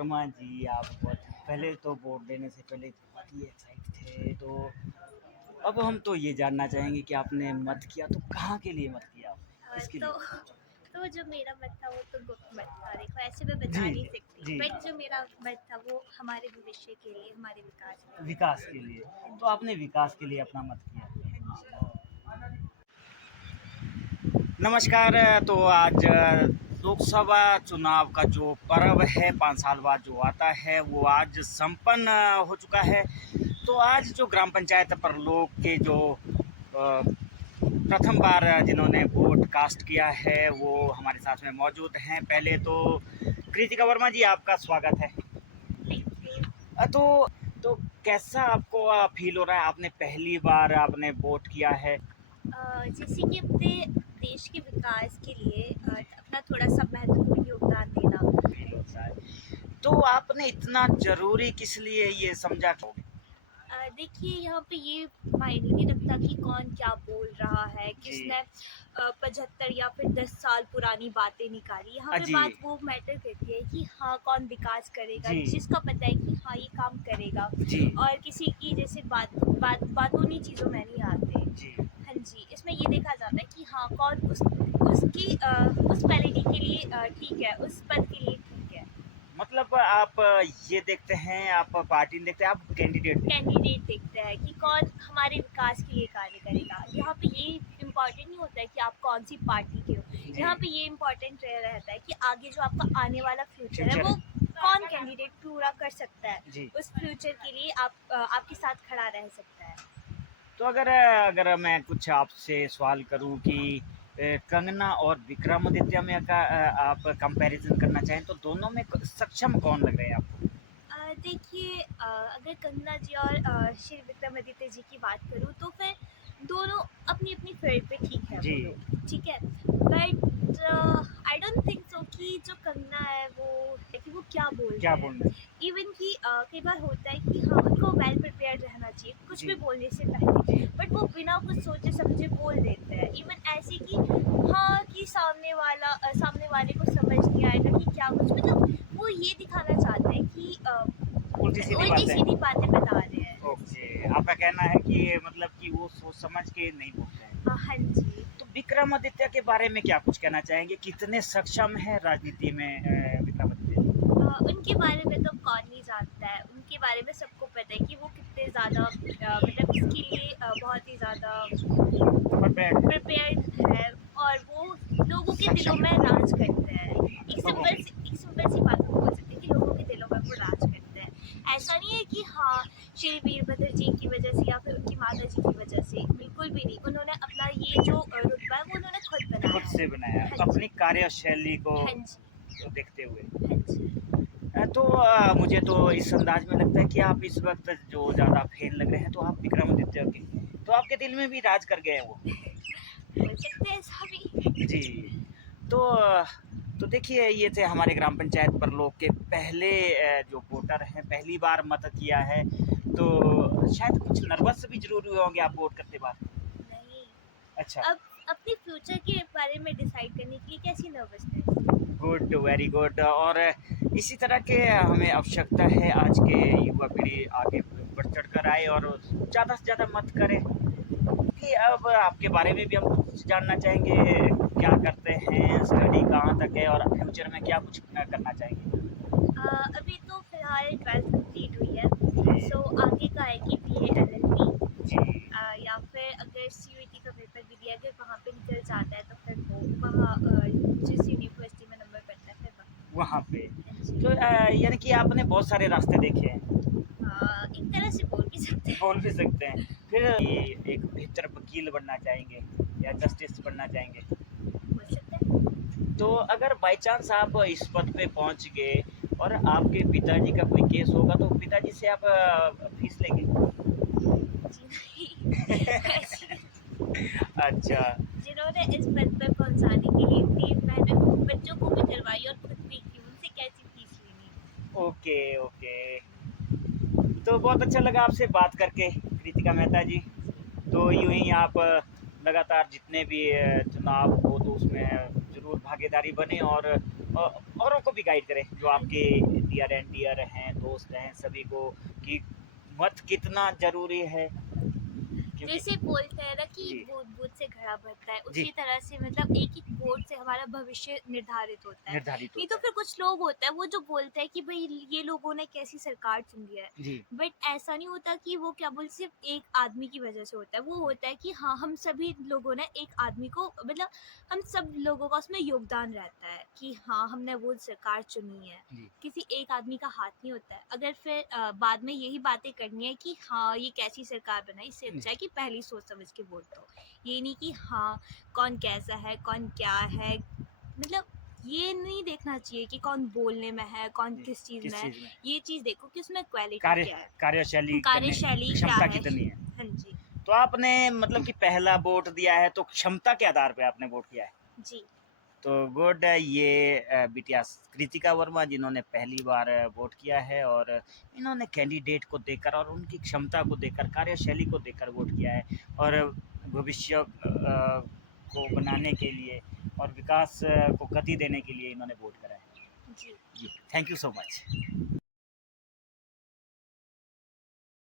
वर्मा जी, आप बहुत पहले तो वोट देने से पहले बहुत ही एक्साइट थे, तो अब हम तो ये जानना चाहेंगे कि आपने मत किया तो कहाँ के लिए मत किया आपने? हाँ, किसके तो लिए? तो जो मेरा मत था वो तो गुप्त मत था। देखो ऐसे मैं बता जी, नहीं सकती, जी, बट जो मेरा मत था वो हमारे भविष्य के लिए, हमारे विकास के लिए। विकास के लिए। हाँ तो जी। आपने विकास के लिए अपना मत किया। हाँ जी। नमस्कार। तो आज लोकसभा चुनाव का जो पर्व है 5 साल बाद जो आता है वो आज संपन्न हो चुका है। तो आज जो ग्राम पंचायत परलोक के जो प्रथम बार जिन्होंने वोट कास्ट किया है वो हमारे साथ में मौजूद हैं। पहले तो कृतिका वर्मा जी, आपका स्वागत है। Thank you. तो कैसा आपको फील हो रहा है, आपने पहली बार आपने वोट किया है? जैसे कि अपने देश के विकास के लिए जी, अपना थोड़ा सा महत्वपूर्ण योगदान देना। फील होता है। तो आपने इतना जरूरी किस लिए ये समझा? देखिए यहाँ पे ये मायने नहीं रखता कि कौन क्या बोल रहा है, जी, किसने 75 या फिर 10 साल पुरानी बातें निकाली। यहाँ पे जी, बात वो मैटर करती है कि हाँ कौन विकास करेगा, जी, जिसका पता है कि हाँ ये काम करेगा। जी, और किसी की जैसे बातों चीज़ों में नहीं आते। जी। हाँ जी, इसमें ये देखा जाता है कि हाँ कौन उसकी उस क्वालिटी के लिए ठीक है, उस पद के लिए ठीक है। मतलब आप ये देखते हैं, आप पार्टी नहीं देखते, आप कैंडिडेट देखते हैं। कैंडिडेट देखते हैं कि कौन हमारे विकास के लिए कार्य करेगा। यहाँ पे ये इम्पोर्टेंट नहीं होता है कि आप कौन सी पार्टी के हो। जी, यहाँ पे ये इम्पोर्टेंट रहता है कि आगे जो आपका आने वाला फ्यूचर है फ्यूचर वो है। कौन कैंडिडेट पूरा कर सकता है। जी। उस फ्यूचर के लिए आपके साथ खड़ा रह सकता है। तो अगर मैं कुछ आपसे सवाल करूं कि कंगना और विक्रमादित्य में का आप कंपैरिजन करना चाहें तो दोनों में सक्षम कौन लग रहे हैं आपको? देखिए अगर कंगना जी और श्री विक्रमादित्य जी की बात करूँ तो फिर दोनों अपनी अपनी फील्ड पे ठीक है जी, वो लोग, ठीक है। But I don't think so कि जो कंगना है वो क्या बोल क्या रहे बोल हैं। रहे हैं? इवन कि कई बार होता है कि हाँ उनको वेल प्रिपेयर्ड रहना चाहिए कुछ जी, भी बोलने से पहले, जी, बट वो बिना कुछ सोचे समझे बोल देते हैं। इवन ऐसे कि हाँ कि सामने वाले को समझ नहीं आएगा कि क्या कुछ, मतलब वो ये दिखाना चाहते हैं कि उल्टी सीधी उल्टी बातें। सीधी बातें बता रहे हैं। हाँ ओके, जी। आपका कहना है कि मतलब कि वो सोच समझ के नहीं बोलते हैं। हाँ जी। तो विक्रमादित्य के बारे में क्या कुछ कहना चाहेंगे? कितने सक्षम हैं राजनीति में विक्रमादित्य? उनके बारे में तो कौन नहीं जानता है, उनके बारे में सबको पता है कि वो कितने ज़्यादा मतलब इसके लिए बहुत ही ज़्यादा परफेक्ट। प्रिपेयर्ड है। और वो लोगों के दिलों सक्षम में है राज करते हैं। लोगों के। एक सिंपल सी बात हम बोल सकते हैं कि लोगों के दिलों में वो राज करते हैं। ऐसा नहीं है कि हाँ श्री वीरभद्र जी की वजह से या फिर उनकी माता जी की वजह से, बिल्कुल भी नहीं। उन्होंने अपना ये जो रुतबा है वो उन्होंने खुद खुद बनाया से है। बनाया हाँ अपनी जी। कार्यशैली को हाँ जी। देखते हुए। हाँ जी। तो मुझे तो इस अंदाज में लगता है कि आप इस वक्त जो ज़्यादा फैन लग रहे हैं तो आप विक्रमादित्य के, तो आपके दिल में भी राज कर गए हैं वो। बोल सकते हैं ऐसा भी। जी। तो तो देखिए, ये थे हमारे ग्राम पंचायत परलोक के पहले जो वोटर हैं, पहली बार मत किया है। तो शायद कुछ नर्वस भी ज़रूर हुए होंगे आप वोट करते बार? नहीं, अच्छा। अब अपने फ्यूचर के बारे में डिसाइड करने के लिए कैसी नर्वसनेस। Good, very good. और इसी तरह के हमें आवश्यकता है, आज के युवा पीढ़ी आगे बढ़ चढ़ कर आए और ज़्यादा से ज़्यादा मत करें। कि अब आपके बारे में भी हम कुछ जानना चाहेंगे, क्या करते हैं, स्टडी कहाँ तक है और फ्यूचर में क्या कुछ करना चाहेंगे? अभी तो फिलहाल 12th कंप्लीट हुई है। जी, सो आगे का है कि BA LLB, जी, या फिर अगर CUET का पेपर भी दिया, अगर वहाँ पे निकल जाता है तो फिर वो वहाँ जिस यूनिवर्सिटी में नंबर पड़ता है फिर वहाँ। वहाँ पे। हाँ तो जी। यानी कि आपने बहुत सारे रास्ते देखे हैं, एक तरह से बोल भी सकते हैं। बोल भी सकते हैं। फिर ये एक बेहतर वकील बनना चाहेंगे या जस्टिस बनना चाहेंगे? बोल सकते हैं। तो अगर बाय चांस आप इस पद पे पहुंच गए और आपके पिताजी का कोई केस होगा तो पिताजी से आप फीस लेंगे? जी नहीं। ऐसी अच्छा। जिन्होंने इस पद पर पहुंचाने के लिए इतनी मेहनत बच्चों को भी करवाई और खुद भी की, उनसे कैसी फीस लेनी। Okay, okay. तो बहुत अच्छा लगा आपसे बात करके कृतिका मेहता जी। तो यूं ही आप लगातार जितने भी चुनाव हो तो उसमें ज़रूर भागीदारी बने और औरों को भी गाइड करें जो हाँ आपके जी। डियर एंड डियर हैं, दोस्त हैं सभी को कि मत कितना ज़रूरी है क्योंकि जैसे बोलते हैं ना कि जी बूंद बूंद से घड़ा भरता है, जी उसी तरह से मतलब एक एक वोट से हमारा भविष्य निर्धारित होता है। निर्धारित नहीं होता तो है। फिर कुछ लोग होते हैं वो जो बोलते हैं कि भाई ये लोगों ने कैसी सरकार चुन लिया है, जी बट ऐसा नहीं होता कि वो क्या बोल सिर्फ एक आदमी की वजह से होता है। वो होता है कि हाँ, हम सभी लोगों ने एक आदमी को मतलब हम सब लोगों का उसमें योगदान रहता है कि हाँ, हमने वो सरकार चुनी है। जी किसी एक आदमी का हाथ नहीं होता है। अगर फिर बाद में यही बातें करनी है कि हाँ, ये कैसी सरकार बनाई, इससे जी अच्छा है कि पहले सोच समझ के वोट दो। ये नहीं कि हाँ, कौन कैसा है, कौन क्या है, मतलब ये नहीं देखना चाहिए कि कौन बोलने में है, कौन जी किस चीज़ में किस है। चीज़ में ये चीज़ देखो कि उसमें क्वालिटी कार्य क्या है, कार्यशैली करने कार्यशैली क्या क्षमता है। कितनी है। हाँ जी, तो आपने मतलब कि पहला वोट दिया है तो क्षमता के आधार पे आपने वोट किया है। जी, तो गुड ये बिटिया कृतिका वर्मा जिन्होंने पहली बार वोट किया है और इन्होंने कैंडिडेट को देखकर और उनकी क्षमता को देखकर कार्यशैली को देखकर वोट किया है और भविष्य को बनाने के लिए और विकास को गति देने के लिए इन्होंने वोट करा है। जी। जी थैंक यू सो मच।